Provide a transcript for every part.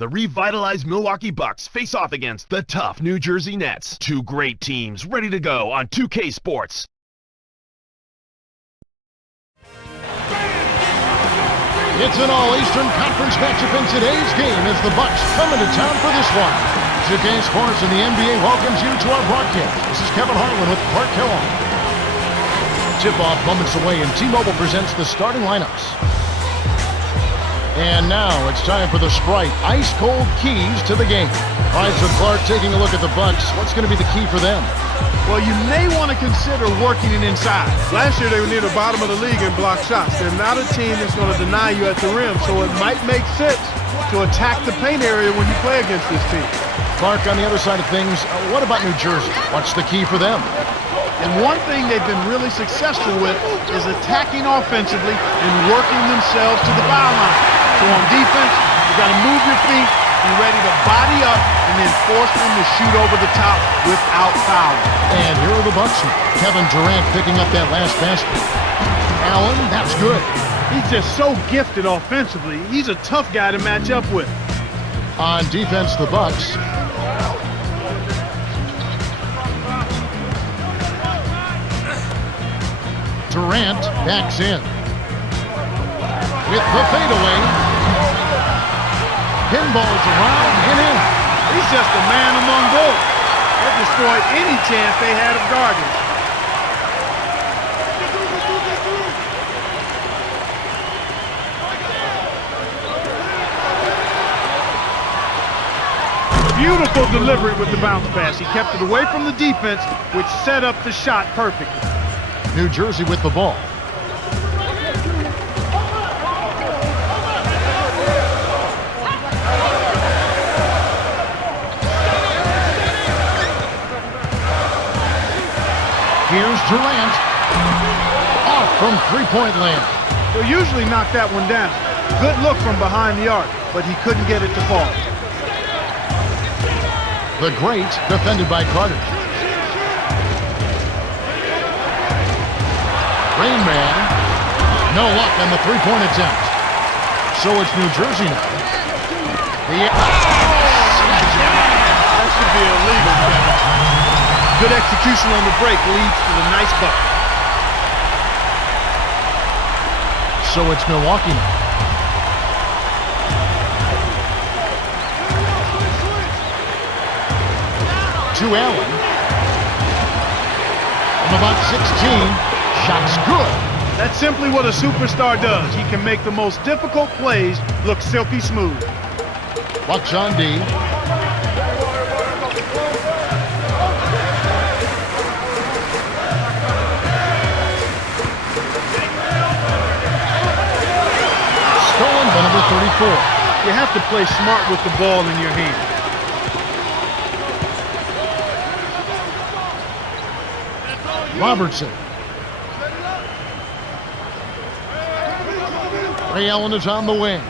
The revitalized Milwaukee Bucks face off against the tough New Jersey Nets. Two great teams ready to go on 2K Sports. It's an all-Eastern Conference matchup in today's game as the Bucks come into town for this one. 2K Sports and the NBA welcomes you to our broadcast. This is Kevin Harlan with Clark Hill. Tip-off moments away, and T-Mobile presents the starting lineups. And now it's time for the Sprite ice-cold keys to the game. All right, so Clark, taking a look at the Bucks, what's going to be the key for them? Well, you may want to consider working it inside. Last year, they were near the bottom of the league in block shots. They're not a team that's going to deny you at the rim, so it might make sense to attack the paint area when you play against this team. Clark, on the other side of things, what about New Jersey? What's the key for them? And one thing they've been really successful with is attacking offensively and working themselves to the foul line. So on defense, you got to move your feet, be ready to body up, and then force them to shoot over the top without fouling. And here are the Bucks. Kevin Durant picking up that last basket. Allen, that's good. He's just so gifted offensively. He's a tough guy to match up with. On defense, the Bucks. Durant backs in. With the fadeaway. Pinballs around and in. He's just a man among boys. That destroyed any chance they had of guarding. Beautiful delivery with the bounce pass. He kept it away from the defense, which set up the shot perfectly. New Jersey with the ball. Here's Durant. Off from three-point land. He'll usually knock that one down. Good look from behind the arc, but he couldn't get it to fall. The great defended by Carter. Rain Man. No luck on the three-point attempt. So it's New Jersey now. That should be illegal, Kevin. Good execution on the break leads to the nice bucket. So it's Milwaukee now. To Allen. From about 16. Shot's good. That's simply what a superstar does. He can make the most difficult plays look silky smooth. Bucks on D. Stolen by number 34. You have to play smart with the ball in your hand. Robertson. Ray Allen is on the wing.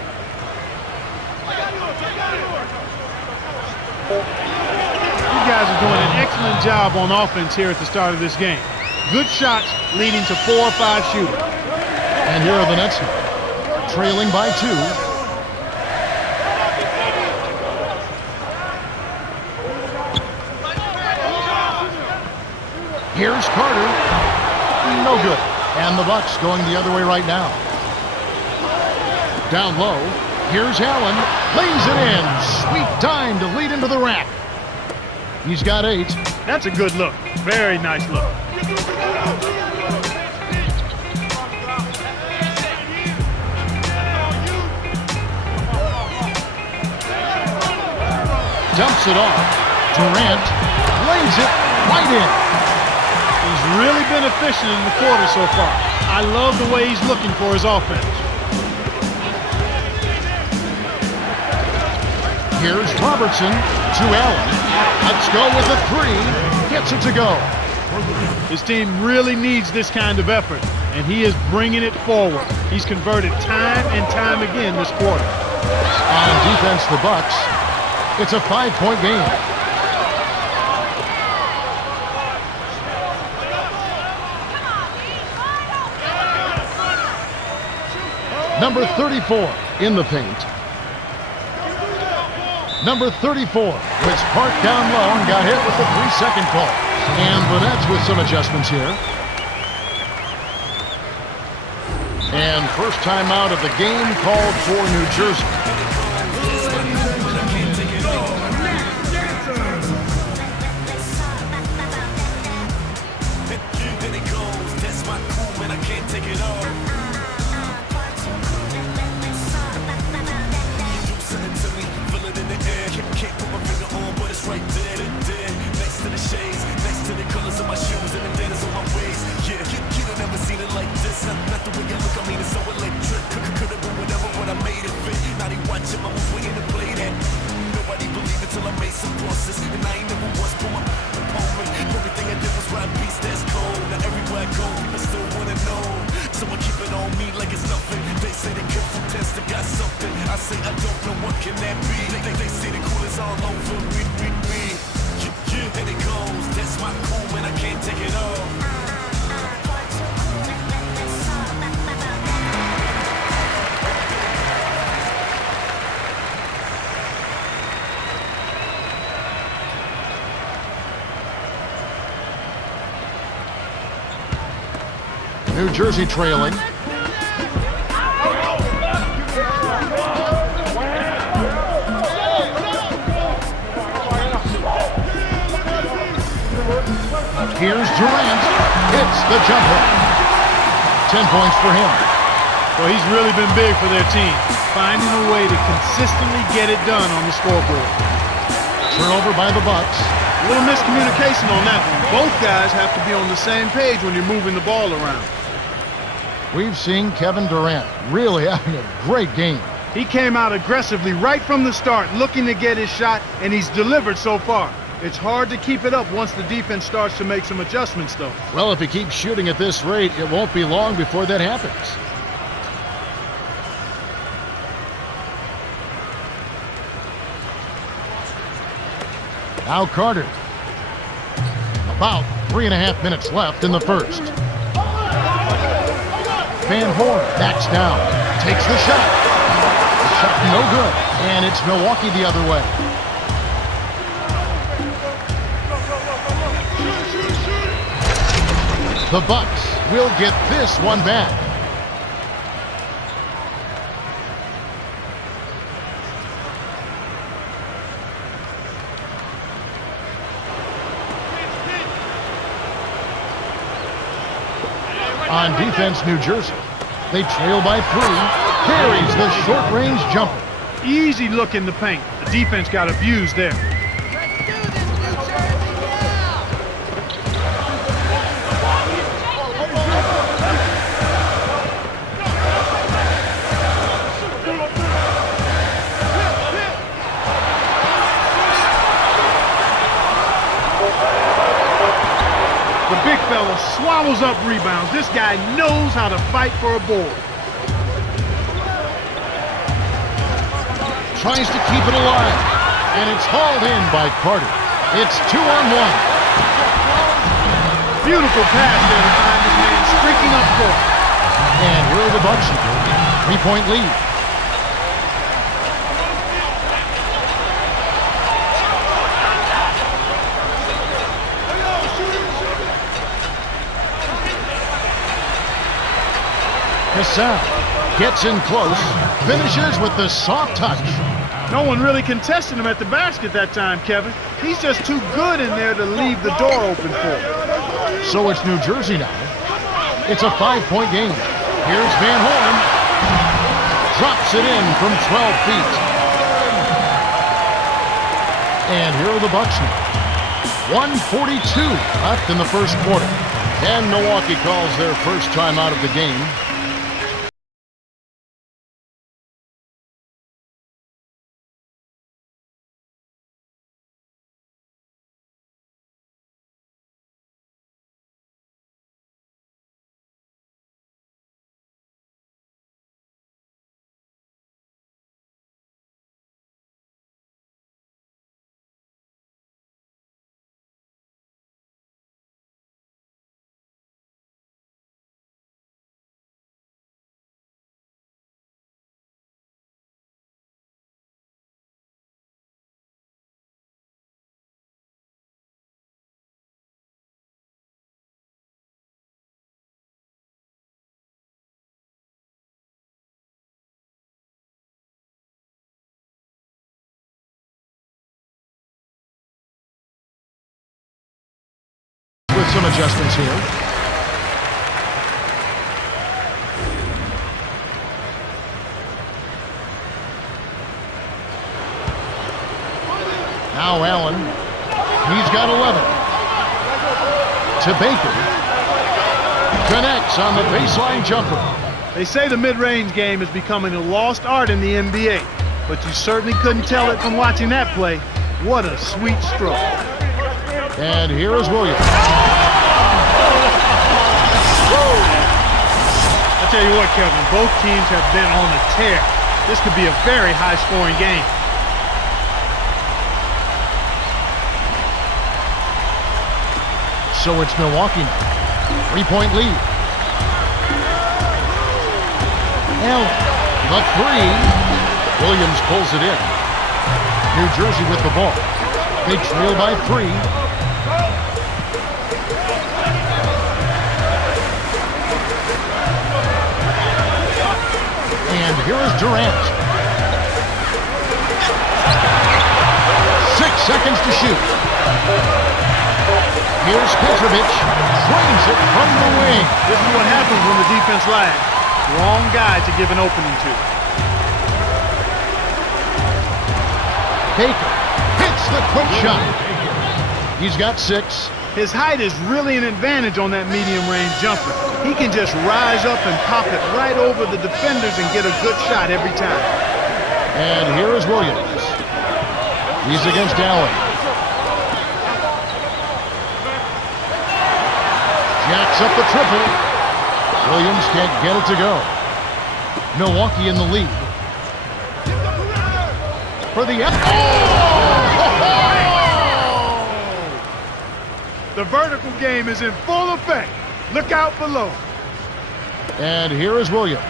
You guys are doing an excellent job on offense here at the start of this game. Good shots leading to 4 or 5 shooting. And here are the Nets trailing by 2. Here's Carter. No good. And the Bucks going the other way right now. Down low. Here's Allen. Lays it in. Sweet dime to lead into the rack. He's got 8. That's a good look. Very nice look. Dumps it off. Durant lays it right in. He's really been efficient in the quarter so far. I love the way he's looking for his offense. Here's Robertson to Allen. Let's go with a 3. Gets it to go. His team really needs this kind of effort, and he is bringing it forward. He's converted time and time again this quarter. On defense, the Bucks. It's a 5-point game. Number 34 in the paint. Number 34 was parked down low and got hit with the 3-second call. And Burnett's with some adjustments here. And first time out of the game called for New Jersey. New Jersey trailing. Here's Durant. Hits the jumper. 10 points for him. Well, he's really been big for their team, finding a way to consistently get it done on the scoreboard. Turnover by the Bucks. A little miscommunication on that one. Both guys have to be on the same page when you're moving the ball around. We've seen Kevin Durant really having a great game. He came out aggressively right from the start, looking to get his shot, and he's delivered so far. It's hard to keep it up once the defense starts to make some adjustments, though. Well, if he keeps shooting at this rate, it won't be long before that happens. Now Carter. About 3.5 minutes left in the first. Van Horn backs down, takes the shot. Shot no good, and it's Milwaukee the other way. The Bucks will get this one back. On defense, New Jersey. They trail by 3. Carries the short-range jumper. Easy look in the paint. The defense got abused there. The big fella swallows up rebounds. This guy knows how to fight for a board. Tries to keep it alive, and it's hauled in by Carter. It's 2-on-1. Beautiful pass there to find this man streaking up court. And here are the Bucks. 3-point lead. Cassell gets in close, finishes with the soft touch. No one really contested him at the basket that time, Kevin. He's just too good in there to leave the door open for him. So it's New Jersey now. It's a 5-point game. Here's Van Horn. Drops it in from 12 feet. And here are the Bucks now. 1:42 left in the first quarter. And Milwaukee calls their first time out of the game. some adjustments here. Now Allen. He's got 11. To Baker. Connects on the baseline jumper. They say the mid-range game is becoming a lost art in the NBA, but you certainly couldn't tell it from watching that play. What a sweet stroke. And here is Williams. I tell you what, Kevin, both teams have been on a tear. This could be a very high-scoring game. So it's Milwaukee now. 3-point lead. Allen, the three. Williams pulls it in. New Jersey with the ball. They trail by 3. And here is Durant. 6 seconds to shoot. Here's Petrovic. Frames it from the wing. This is what happens when the defense lags. Wrong guy to give an opening to. Baker hits the quick shot. He's got 6. His height is really an advantage on that medium-range jumper. He can just rise up and pop it right over the defenders and get a good shot every time. And here is Williams. He's against Allen. Jacks up the triple. Williams can't get it to go. Milwaukee in the lead. For the... The vertical game is in full effect. Look out below. And here is Williams.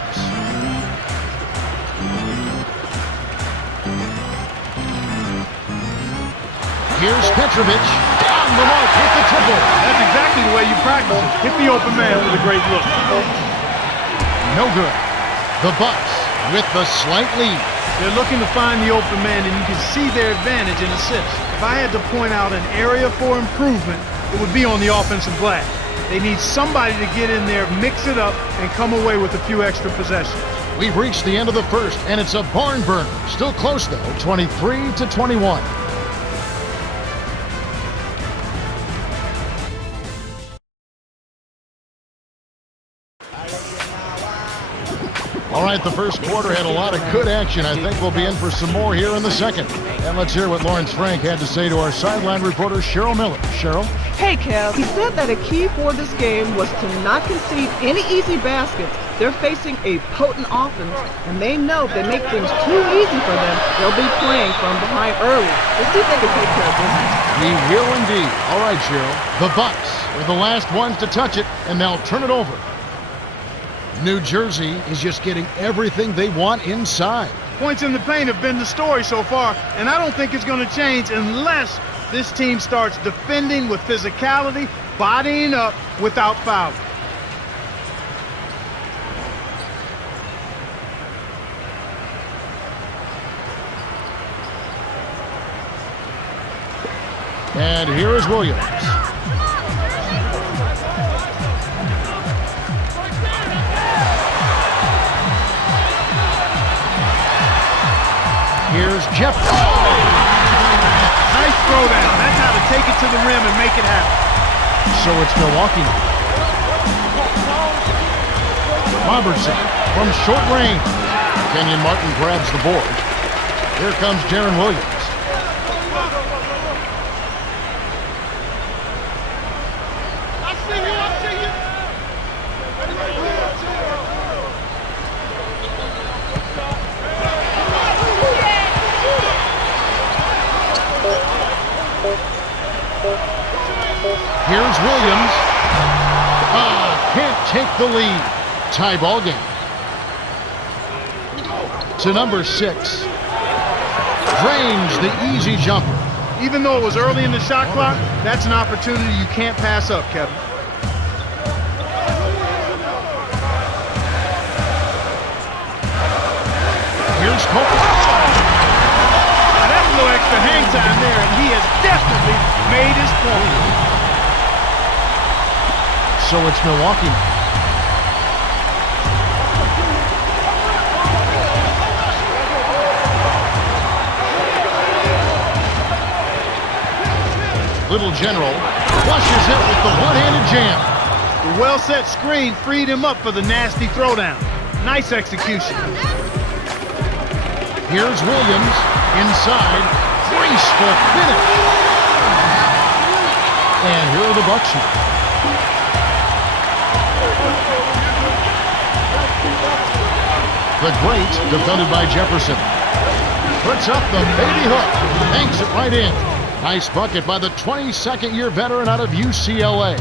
Here's Petrovic. On the mark with the triple. That's exactly the way you practice it. Hit the open man with a great look. No good. The Bucks with the slight lead. They're looking to find the open man, and you can see their advantage in assists. If I had to point out an area for improvement, it would be on the offensive glass. They need somebody to get in there, mix it up, and come away with a few extra possessions. We've reached the end of the first, and it's a barn burner. Still close, though, 23-21. All right, the first quarter had a lot of good action. I think we'll be in for some more here in the second. And let's hear what Lawrence Frank had to say to our sideline reporter, Cheryl Miller. Cheryl? Hey, Kev. He said that a key for this game was to not concede any easy baskets. They're facing a potent offense, and they know if they make things too easy for them, they'll be playing from behind early. Let's see if they can take care of business. We will indeed. All right, Cheryl. The Bucks are the last ones to touch it, and they'll turn it over. New Jersey is just getting everything they want inside. Points in the paint have been the story so far, and I don't think it's going to change unless this team starts defending with physicality, bodying up without fouling. And here is Williams. Here's Jeff. Nice throwdown. That's how to take it to the rim and make it happen. So it's Milwaukee. Robertson from short range. Kenyon Martin grabs the board. Here comes Jaron Williams. Here's Williams. Can't take the lead. Tie ball game. To number 6. Drains the easy jumper. Even though it was early in the shot clock, that's an opportunity you can't pass up, Kevin. Here's Cole. That's a little extra hang time there, and he has definitely made his point. So it's Milwaukee. Little General flushes it with the one-handed jam. The well-set screen freed him up for the nasty throwdown. Nice execution. Here's Williams inside. Graceful finish. And here are the Bucks. The great defended by Jefferson. Puts up the baby hook. Banks it right in. Nice bucket by the 22nd-year veteran out of UCLA.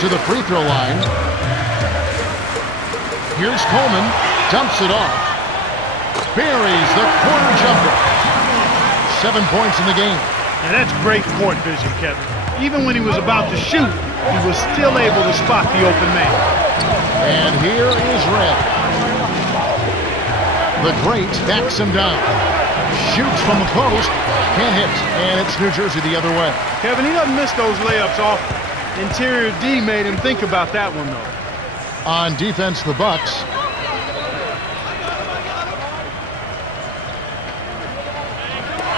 To the free throw line. Here's Coleman. Dumps it off. Buries the corner jumper. 7 points in the game. Now that's great court vision, Kevin. Even when he was about to shoot, he was still able to spot the open man. And here is Red. The great backs him down. Shoots from the post. Can't hit. And it's New Jersey the other way. Kevin, he doesn't miss those layups often. Interior D made him think about that one, though. On defense, the Bucks.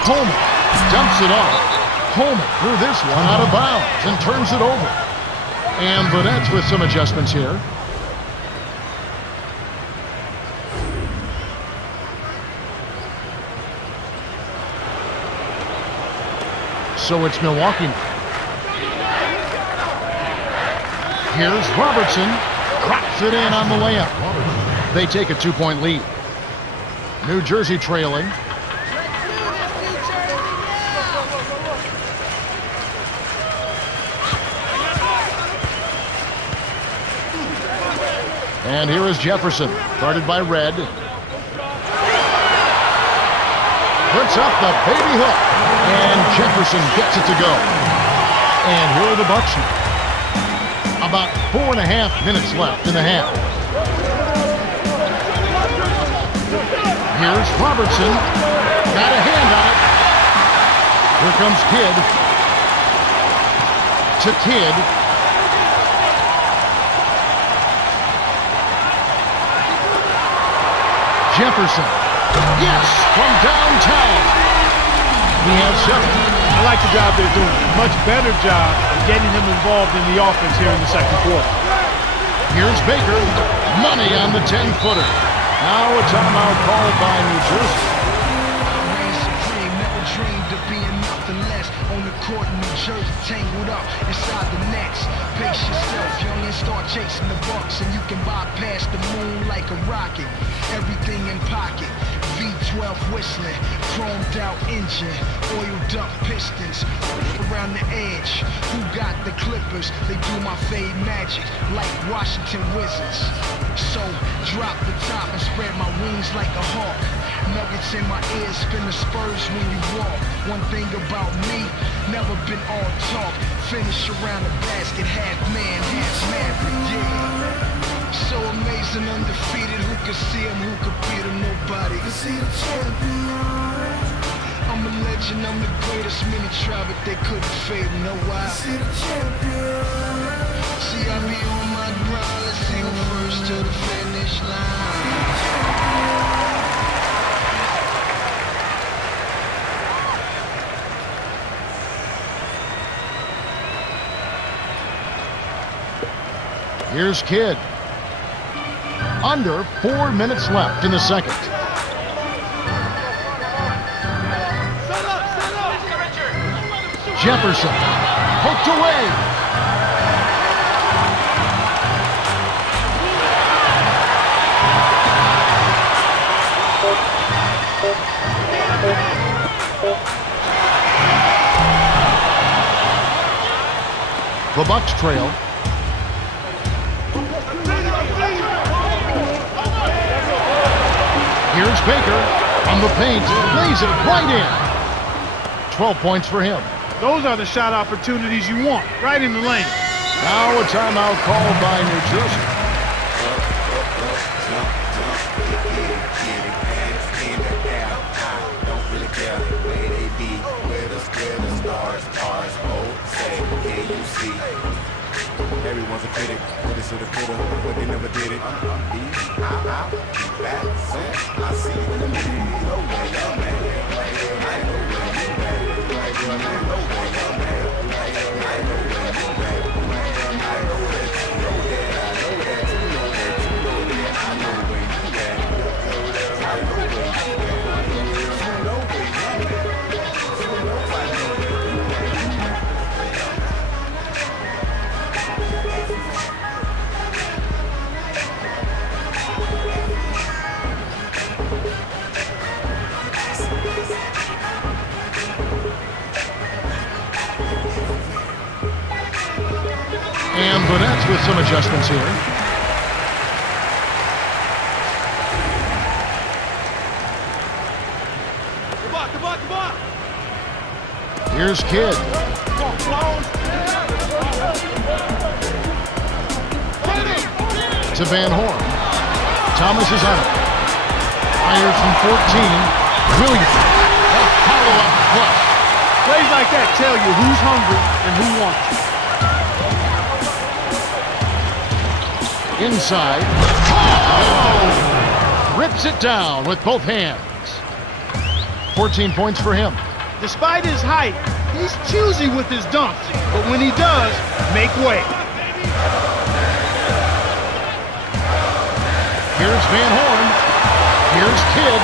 Coleman dumps it off. Coleman threw this one out of bounds and turns it over. And Burnett's with some adjustments here. So it's Milwaukee. Here's Robertson. Cracks it in on the layup. They take a 2-point lead. New Jersey trailing. And here is Jefferson, guarded by Red. Puts up the baby hook. And Jefferson gets it to go. And here are the Bucks. About 4.5 minutes left in the half. Here's Robertson. Got a hand on it. Here comes Kidd. To Kidd. Jefferson. Yes, from downtown. He has 7. I like the job they're doing. Much better job of getting him involved in the offense here in the second quarter. Here's Baker. Money on the 10-footer. Now a timeout called by New Jersey. Reign supreme, never dreamed of being nothing less. On the court in New Jersey, tangled up inside the nets. Pace yourself, young, and start chasing the Bucks, and you can bypass the moon like a rocket. Everything in pocket. V12 whistling, chromed out engine, oiled up pistons around the edge. Who got the Clippers? They do my fade magic like Washington Wizards. So drop the top and spread my wings like a hawk. Nuggets in my ears, spin the Spurs when you walk. One thing about me, never been all talk. Finish around the basket, half man, half maverick, yeah. So amazing, undefeated. Who could see him? Who could beat him? Nobody. You see the champion. I'm a legend. I'm the greatest. Many tried, but they couldn't fade him. Know why? You see the champion. See, I be on my grind. Let's see who first to the finish line. Here's Kidd. Under 4 minutes left in the second. Jefferson hooked away. The Bucks trail. Here's Baker on the paint, lays it right in. 12 points for him. Those are the shot opportunities you want, right in the lane. Now a timeout called by New Jersey. May they be where the stars, say, can you see? Everyone's a critic, but it's to the critter, but they never did it. I'm back, son. I see you in the minute. No way, yo, man. I know where you at. No way, yo, man. I know where you at. I know that you know that. I know that you know that you know that. I know where you at. I know where you at. You know where you at. You know I know where you at. And Burnett's with some adjustments here. Come on. Here's Kidd. To Van Horn. Thomas is on it. Fires from 14. Williams. A follow-up flush. Plays like that tell you who's hungry and who wants it. Inside. Oh! Rips it down with both hands. 14 points for him. Despite his height, he's choosy with his dunks. But when he does, make way. Here's Van Horn. Here's Kidd.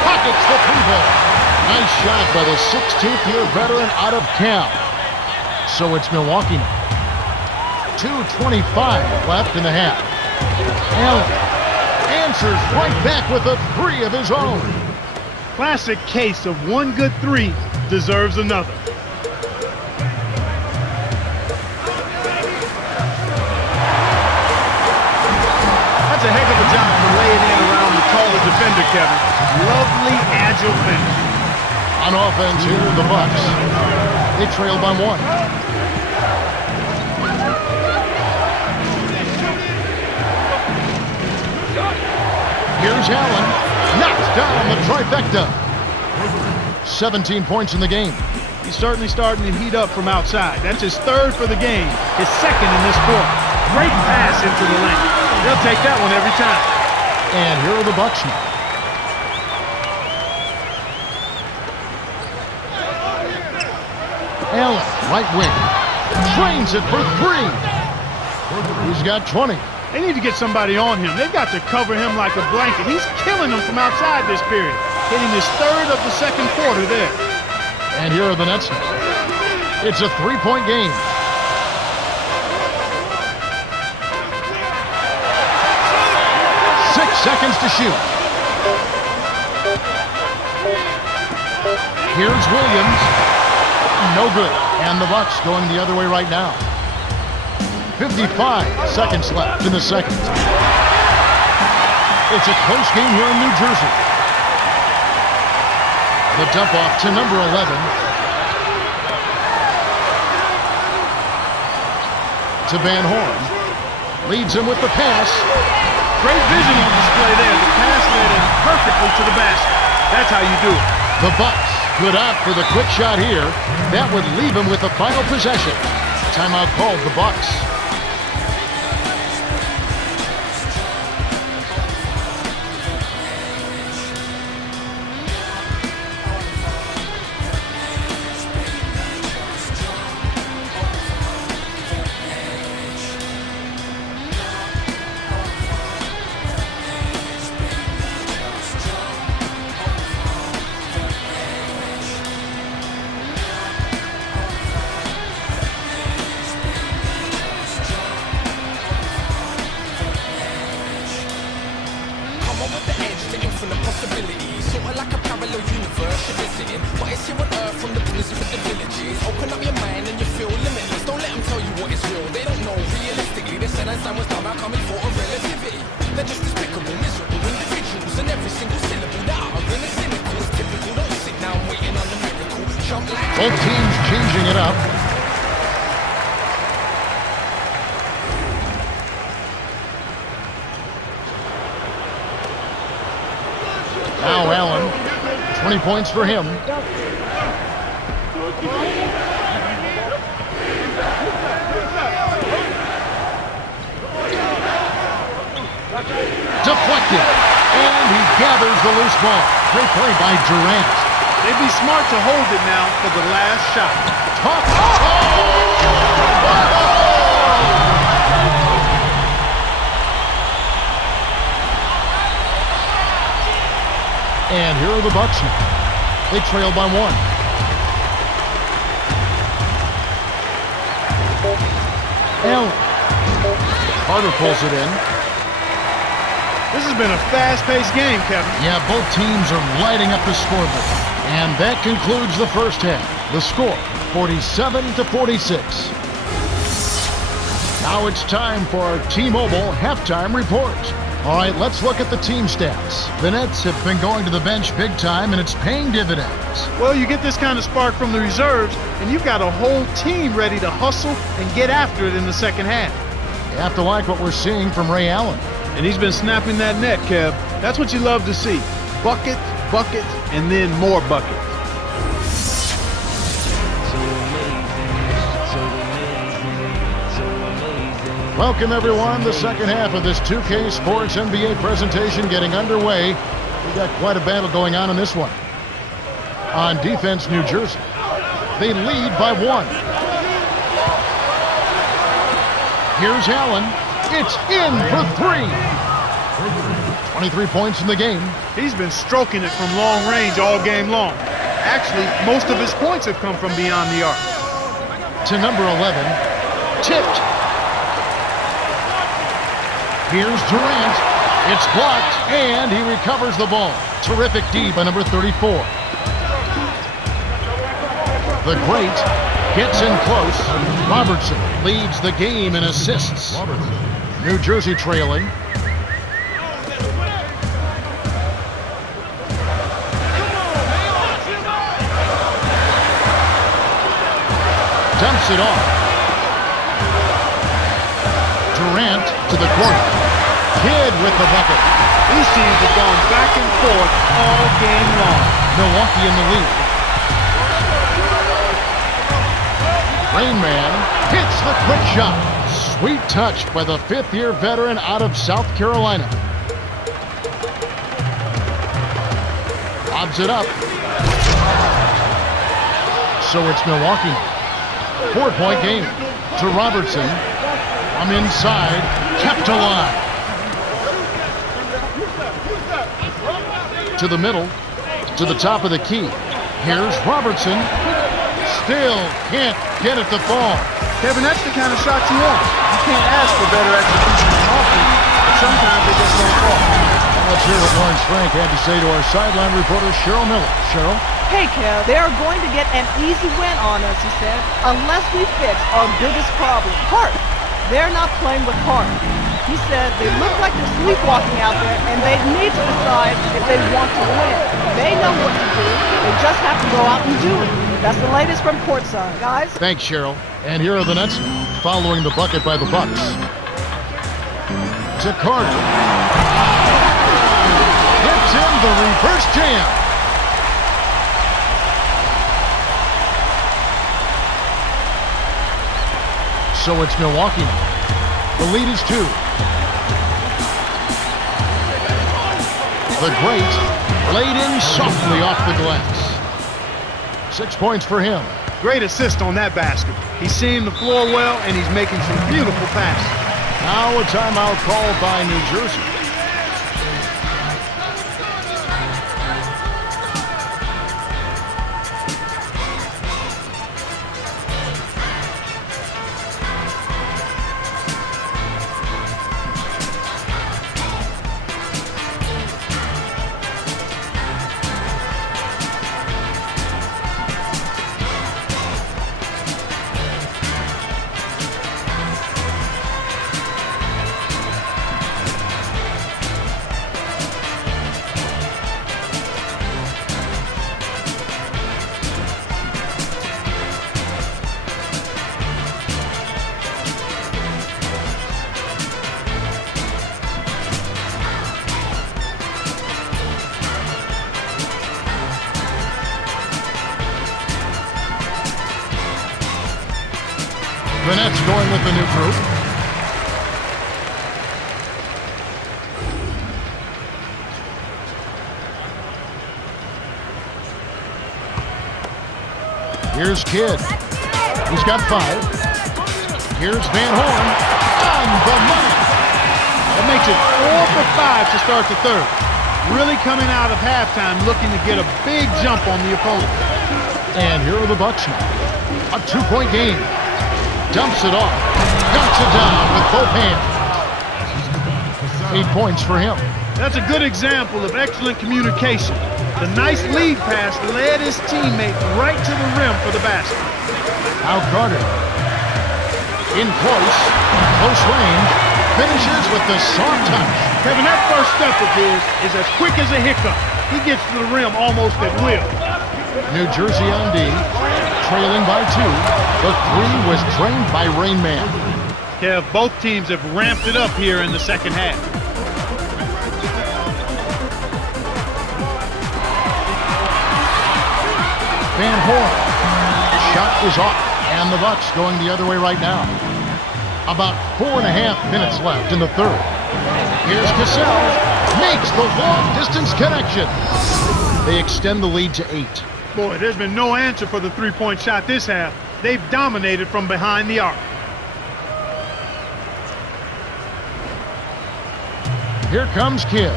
Pockets the three-ball. Nice shot by the 16th-year veteran out of camp. So it's Milwaukee. 2:25 left in the half. Allen answers right back with a three of his own. Classic case of one good three deserves another. That's a heck of a job for laying in around the taller defender, Kevin. Lovely, agile finish. On offense, here are the Bucks. They trail by one. Here's Allen. Knocks down the trifecta. 17 points in the game. He's certainly starting to heat up from outside. That's his third for the game, his second in this quarter. Great pass into the lane. They'll take that one every time. And here are the Bucks now. Allen, right wing. Drains it for three. He's got 20. They need to get somebody on him. They've got to cover him like a blanket. He's killing them from outside this period. Hitting his third of the second quarter there. And here are the Nets now. It's a three-point game. Seconds to shoot. Here's Williams. No good. And the Bucks going the other way right now. 55 seconds left in the second. It's a close game here in New Jersey. The dump off to number 11. To Van Horn. Leads him with the pass. Great vision on display there. The pass led him perfectly to the basket. That's how you do it. The Bucks could opt for the quick shot here. That would leave him with the final possession. Timeout called the Bucks. Both teams changing it up. Now Allen, 20 points for him. Deflected. And he gathers the loose ball. Great play by Durant. They'd be smart to hold it now for the last shot. And here are the Bucks now. They trail by 1. Allen. Carter pulls it in. This has been a fast-paced game, Kevin. Yeah, both teams are lighting up the scoreboard. And that concludes the first half. The score, 47-46. Now it's time for our T-Mobile halftime report. All right, let's look at the team stats. The Nets have been going to the bench big time, and it's paying dividends. Well, you get this kind of spark from the reserves, and you've got a whole team ready to hustle and get after it in the second half. You have to like what we're seeing from Ray Allen. And he's been snapping that net, Kev. That's what you love to see. Buckets, buckets, and then more buckets. Welcome, everyone. The second half of this 2K Sports NBA presentation getting underway. We got quite a battle going on in this one. On defense, New Jersey. They lead by 1. Here's Allen. It's in for 3. 23 points in the game. He's been stroking it from long range all game long. Actually, most of his points have come from beyond the arc. To number 11. Tipped. Here's Durant. It's blocked, and he recovers the ball. Terrific D by number 34. The great gets in close. Robertson leads the game in assists. New Jersey trailing. Dumps it off. Durant to the corner. Kidd with the bucket. These teams have gone back and forth all game long. Milwaukee in the lead. Rain Man hits the quick shot. Sweet touch by the fifth-year veteran out of South Carolina. Lobs it up. So it's Milwaukee. 4-point game to Robertson. From inside, kept alive. To the middle, to the top of the key. Here's Robertson. Still can't get it to fall. Kevin, that's the kind of shot you want. You can't ask for better execution on offense, but sometimes they just don't fall. Let's hear what Lawrence Frank had to say to our sideline reporter, Cheryl Miller. Cheryl? Hey, Kev, they are going to get an easy win on us, he said, unless we fix our biggest problem, heart. They're not playing with heart. He said they look like they're sleepwalking out there, and they need to decide if they want to win. They know what to do. They just have to go out and do it. That's the latest from courtside, guys. Thanks, Cheryl. And here are the Nets following the bucket by the Bucks. To Carter. Hits in the reverse jam. So it's Milwaukee now. The lead is 2. The great laid in softly off the glass. 6 points for him. Great assist on that basket. He's seeing the floor well, and he's making some beautiful passes. Now a timeout called by New Jersey. The Nets going with the new group. Here's Kidd. He's got 5. Here's Van Horn. On the money. That makes it 4 for 5 to start the third. Really coming out of halftime looking to get a big jump on the opponent. And here are the Bucks now. A 2-point game. Dumps it off. Dunks it down with both hands. 8 points for him. That's a good example of excellent communication. The nice lead pass led his teammate right to the rim for the basket. Now Carter. In close range, finishes with the soft touch. Kevin, that first step of his is as quick as a hiccup. He gets to the rim almost at will. New Jersey on D, trailing by 2. The 3 was drained by Rain Man. Kev, both teams have ramped it up here in the second half. Van Horn. Shot is off, and the Bucks going the other way right now. About 4.5 minutes left in the third. Here's Cassell. Makes the long-distance connection. They extend the lead to 8. Boy, there's been no answer for the three-point shot this half. They've dominated from behind the arc. Here comes Kidd.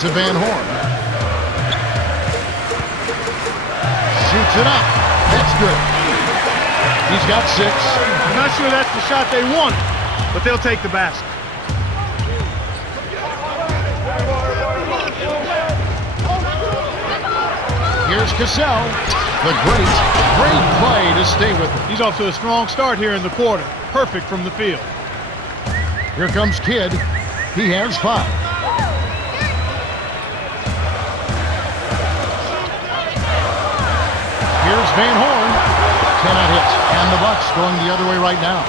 To Van Horn. Shoots it up. That's good. He's got 6. I'm not sure that's the shot they wanted, but they'll take the basket. Here's Cassell. The great play to stay with him. He's off to a strong start here in the quarter. Perfect from the field. Here comes Kidd. He has 5. Here's Van Horn. Cannot hit. And the Bucks going the other way right now.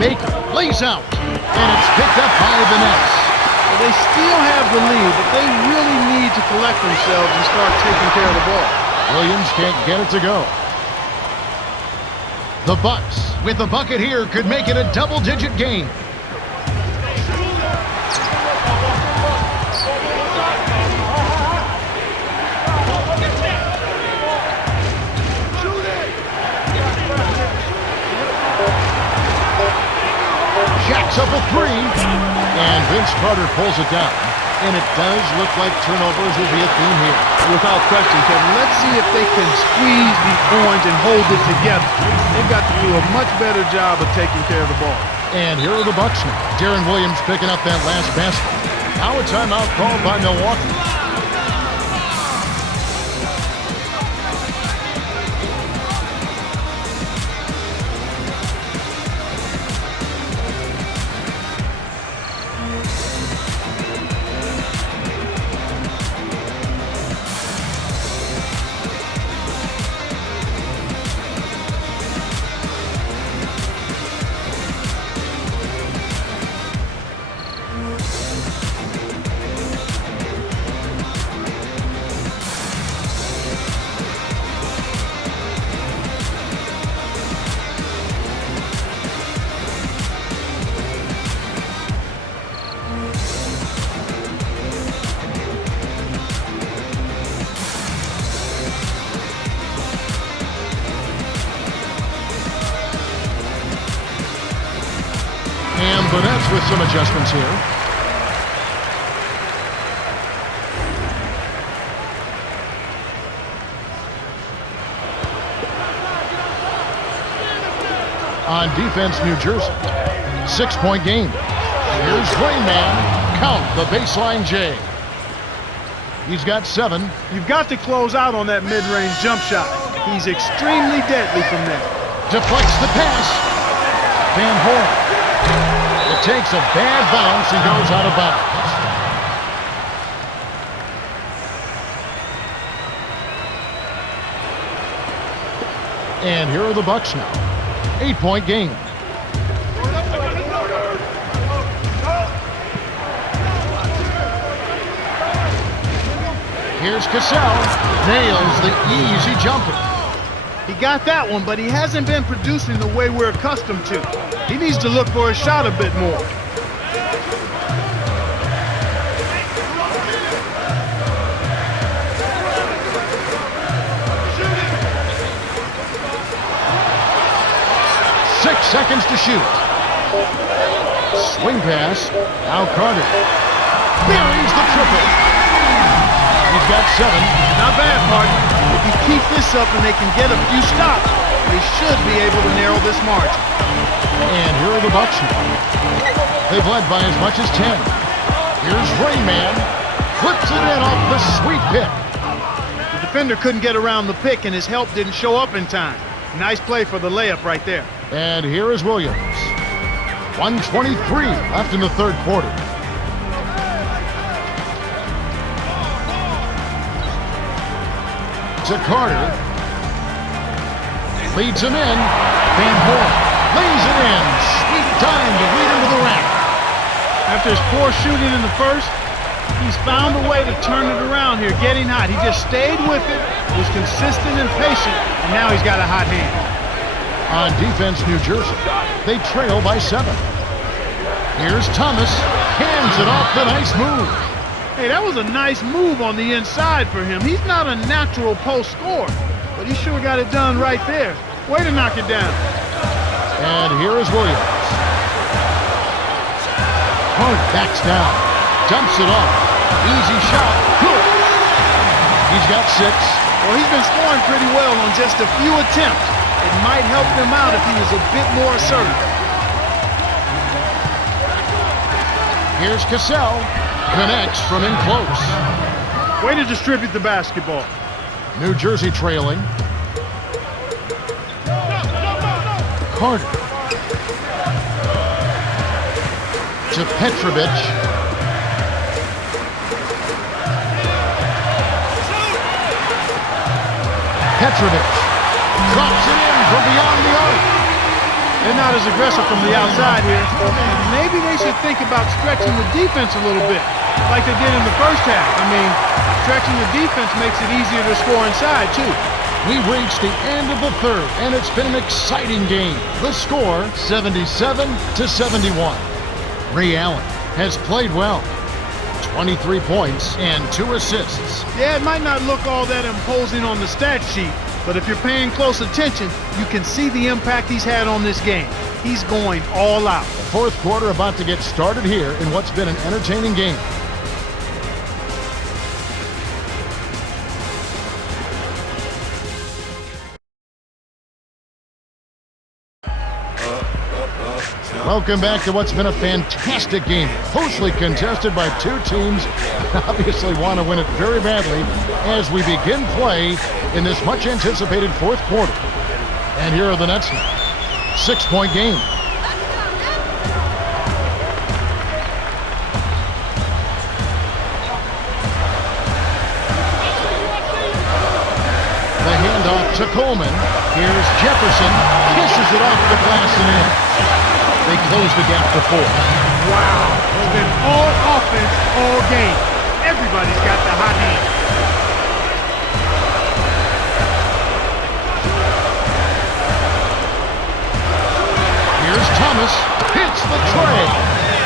Baker lays out. And it's picked up by the Nets. Well, they still have the lead, but they really need to collect themselves and start taking care of the ball. Williams can't get it to go. The Bucks, with the bucket here, could make it a double-digit game. Jacks up a 3, and Vince Carter pulls it down. And it does look like turnovers will be a theme here. Without question, Kevin. Let's see if they can squeeze the orange and hold it together. They've got to do a much better job of taking care of the ball. And here are the Bucks now. Darren Williams picking up that last basket. Now a timeout called by Milwaukee. And the Nets with some adjustments here. On defense, New Jersey. 6-point game. Here's Rain Man. Count the baseline J. He's got 7. You've got to close out on that mid-range jump shot. He's extremely deadly from there. Deflects the pass. Van Horn. It takes a bad bounce and goes out of bounds. And here are the Bucks now. 8-point game. Here's Cassell. Nails the easy jumper. He got that one, but he hasn't been producing the way we're accustomed to. He needs to look for a shot a bit more. Seconds to shoot. Swing pass. Now Carter. Buries the triple. He's got 7. Not bad, partner. If you keep this up and they can get a few stops, they should be able to narrow this margin. And here are the Bucks. They've led by as much as 10. Here's Rayman. Flips it in off the sweet pick. The defender couldn't get around the pick and his help didn't show up in time. Nice play for the layup right there. And here is Williams. 1:23 left in the third quarter. To Carter. Leads him in. Van Horn lays it in. Sweet time to lead him to the rack. After his poor shooting in the first, he's found a way to turn it around here, getting hot. He just stayed with it, was consistent and patient, and now he's got a hot hand. On defense, New Jersey, they trail by 7. Here's Thomas, hands it off the nice move. Hey, that was a nice move on the inside for him. He's not a natural post scorer, but he sure got it done right there. Way to knock it down. And here is Williams. Hart backs down, dumps it off. Easy shot, good. He's got 6. Well, he's been scoring pretty well on just a few attempts. It might help him out if he was a bit more assertive. Here's Cassell. Connects from in close. Way to distribute the basketball. New Jersey trailing. Carter. To Petrovic. Petrovic. Drops it in from beyond the arc. They're not as aggressive from the outside here. Maybe they should think about stretching the defense a little bit, like they did in the first half. I mean, stretching the defense makes it easier to score inside, too. We've reached the end of the third, and it's been an exciting game. The score, 77-71. Ray Allen has played well. 23 points and 2 assists. Yeah, it might not look all that imposing on the stat sheet, but if you're paying close attention, you can see the impact he's had on this game. He's going all out. The fourth quarter about to get started here in what's been an entertaining game. Welcome back to what's been a fantastic game. Closely contested by 2 teams obviously want to win it very badly as we begin play in this much anticipated fourth quarter. And here are the Nets now. 6-point game. The handoff to Coleman. Here's Jefferson. Kisses it off the glass and in. They close the gap to 4. Wow. It's been all offense all game. Everybody's got the hot hand. Here's Thomas. Hits the tray.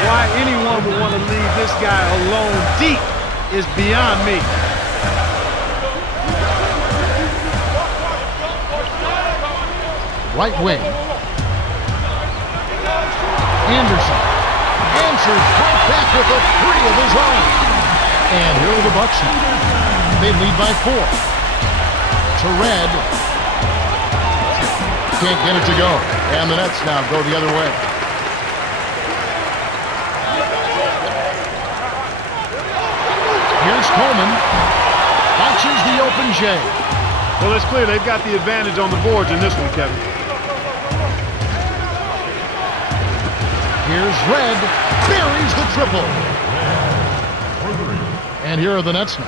Why anyone would want to leave this guy alone deep is beyond me. Right wing. Anderson answers right back with a 3 of his own. And here are the Bucks. They lead by 4. To Red. Can't get it to go. And the Nets now go the other way. Here's Coleman. Watches the open J. Well, it's clear they've got the advantage on the boards in this one, Kevin. Here's Red, buries the triple. And here are the Nets now.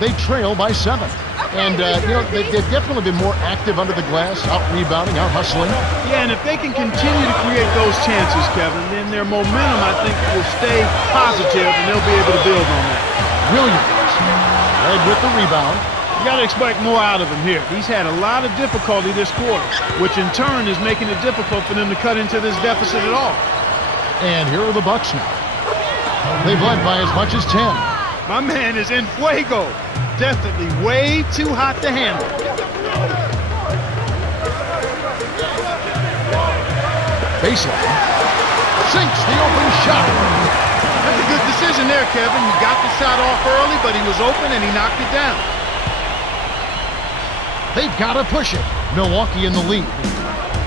They trail by 7. And, they've definitely been more active under the glass, out rebounding, out hustling. Yeah, and if they can continue to create those chances, Kevin, then their momentum, I think, will stay positive, and they'll be able to build on that. Williams Red with the rebound. You got to expect more out of him here. He's had a lot of difficulty this quarter, which in turn is making it difficult for them to cut into this deficit at all. And here are the Bucks now. They've led by as much as 10. My man is in fuego. Definitely way too hot to handle. Baseline. Sinks the open shot. That's a good decision there, Kevin. You got the shot off early, but he was open and he knocked it down. They've got to push it. Milwaukee in the lead.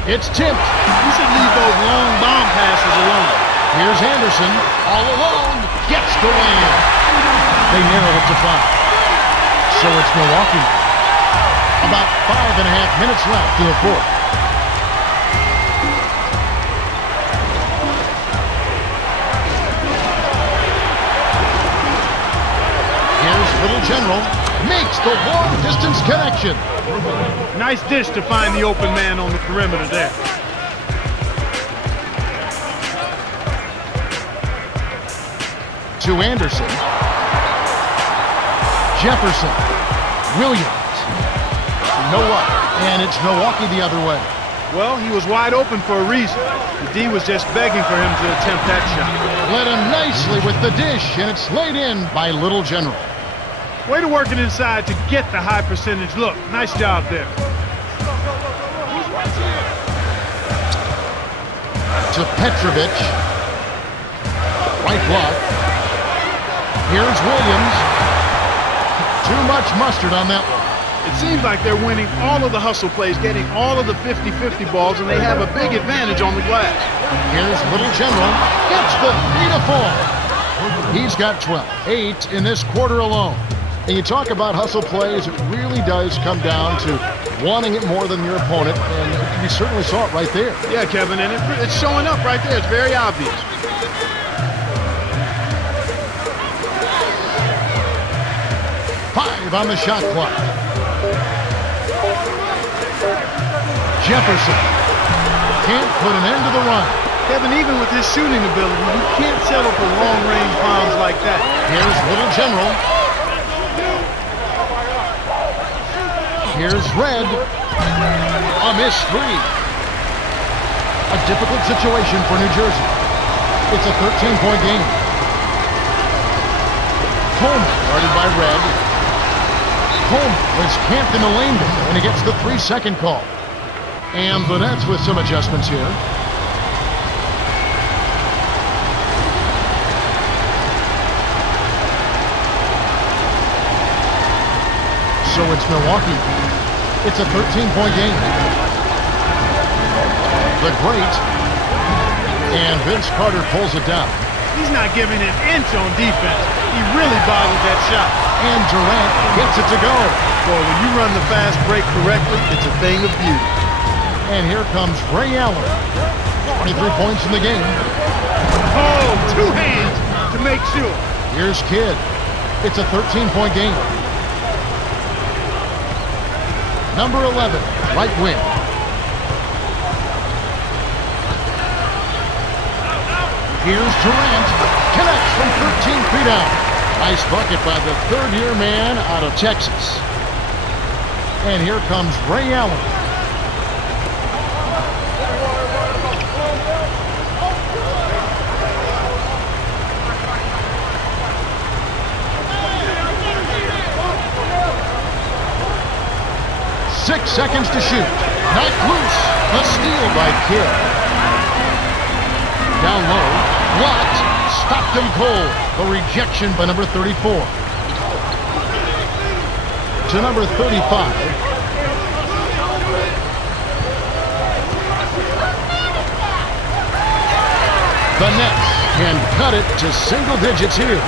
It's tipped. You should leave those long bomb passes alone. Here's Anderson, all alone, gets the win. They narrow it to 5. So it's Milwaukee. About 5.5 minutes left to the fourth. Here's Little General, makes the long-distance connection. Nice dish to find the open man on the perimeter there. To Anderson. Jefferson. Williams. No luck. And it's Milwaukee the other way. Well, he was wide open for a reason. The D was just begging for him to attempt that shot. Led him nicely with the dish, and it's laid in by Little General. Way to work it inside to get the high percentage look. Nice job there. To Petrovic. Right block. Here's Williams. Too much mustard on that one. It seems like they're winning all of the hustle plays, getting all of the 50-50 balls, and they have a big advantage on the glass. Here's Little General. Gets the 3 to 4. He's got 12. 8 in this quarter alone. And you talk about hustle plays, it really does come down to wanting it more than your opponent, and you certainly saw it right there. Yeah, Kevin, and it's showing up right there. It's very obvious. On the shot clock. Jefferson can't put an end to the run. Kevin, even with his shooting ability, you can't settle for long-range bombs like that. Here's Little General. Here's Red. A missed 3. A difficult situation for New Jersey. It's a 13-point game. Coleman guarded by Red. Coleman was camped in the lane there, and he gets the 3-second call. And the Nets with some adjustments here. So it's Milwaukee. It's a 13-point game. The great. And Vince Carter pulls it down. He's not giving an inch on defense. He really bottled that shot. And Durant gets it to go. Boy, when you run the fast break correctly, it's a thing of beauty. And here comes Ray Allen. 23 points in the game. Oh, 2 hands to make sure. Here's Kidd. It's a 13-point game. Number 11, right wing. Here's Durant. Connects from 13 feet out. Nice bucket by the third-year man out of Texas. And here comes Ray Allen. Six seconds to shoot. Knocked loose. A steal by Kidd. Down low. Blocked. Stopped him cold. A rejection by number 34. To number 35. The Nets can cut it to single digits here.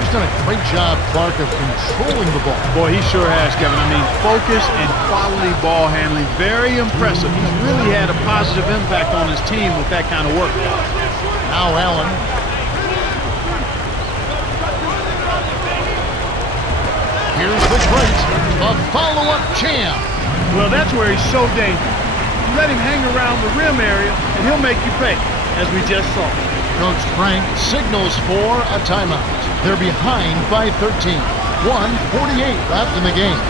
He's done a great job, Clark, of controlling the ball. Boy, he sure has, Kevin. I mean, focus and quality ball handling, very impressive. He's really had a positive impact on his team with that kind of work. Now Allen. Here's the great, a follow-up champ. Well, that's where he's so dangerous. You let him hang around the rim area, and he'll make you pay, as we just saw. Coach Frank signals for a timeout. They're behind by 13. 1:48 left in the game.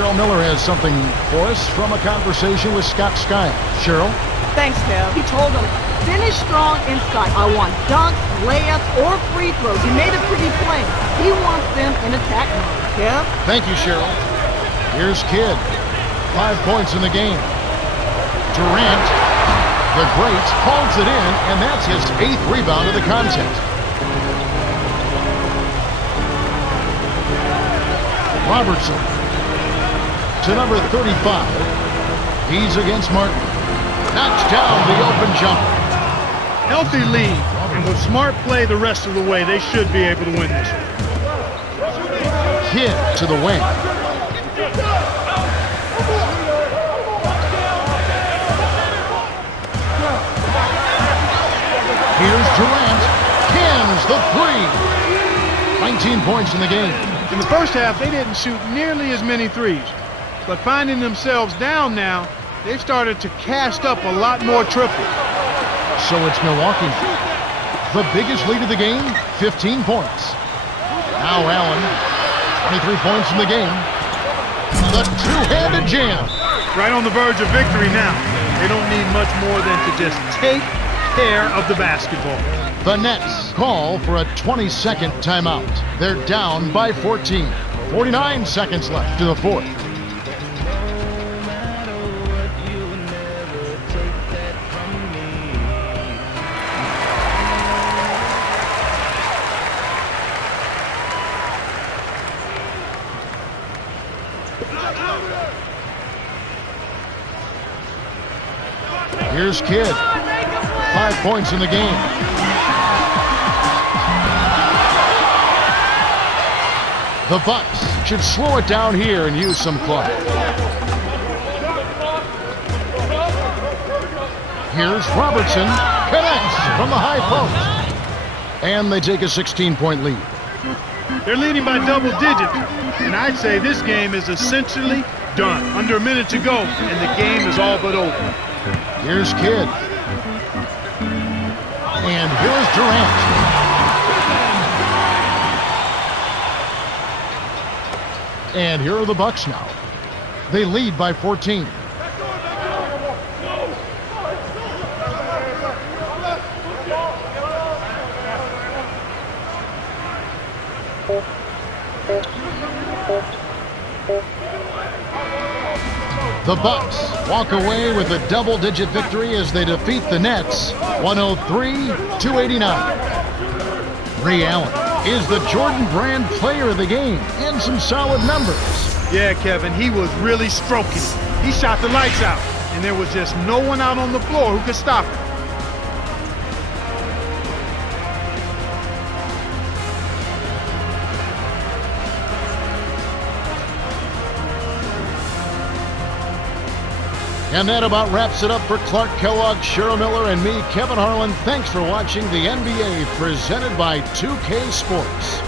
Cheryl Miller has something for us from a conversation with Scott Skiles. Cheryl? Thanks, Kev. He told them, finish strong inside. I want dunks, layups, or free throws. He made it pretty plain. He wants them in attack mode. Kev? Thank you, Cheryl. Here's Kidd. 5 points in the game. Durant, the great, holds it in, and that's his 8th rebound of the contest. Robertson to number 35. He's against Martin. Knocks down the open jumper. Healthy lead, and with smart play the rest of the way, they should be able to win this one. Kidd to the wing. Here's Durant. Cans the three. 19 points in the game. In the first half, they didn't shoot nearly as many threes. But finding themselves down now, they've started to cast up a lot more triples. So it's Milwaukee. The biggest lead of the game, 15 points. Now Allen, 23 points in the game. The two-handed jam. Right on the verge of victory now. They don't need much more than to just take care of the basketball. The Nets call for a 20-second timeout. They're down by 14. 49 seconds left to the fourth. Here's Kidd. 5 points in the game. The Bucks should slow it down here and use some clock. Here's Robertson. Connects from the high post. And they take a 16-point lead. They're leading by double digits, and I'd say this game is essentially done. Under a minute to go, and the game is all but over. Here's Kidd. And here's Durant. And here are the Bucks now. They lead by 14. The Bucks walk away with a double-digit victory as they defeat the Nets 103-89. Ray Allen is the Jordan Brand player of the game and some solid numbers. Yeah, Kevin, he was really stroking it. He shot the lights out, and there was just no one out on the floor who could stop him. And that about wraps it up for Clark Kellogg, Cheryl Miller, and me, Kevin Harlan. Thanks for watching the NBA presented by 2K Sports.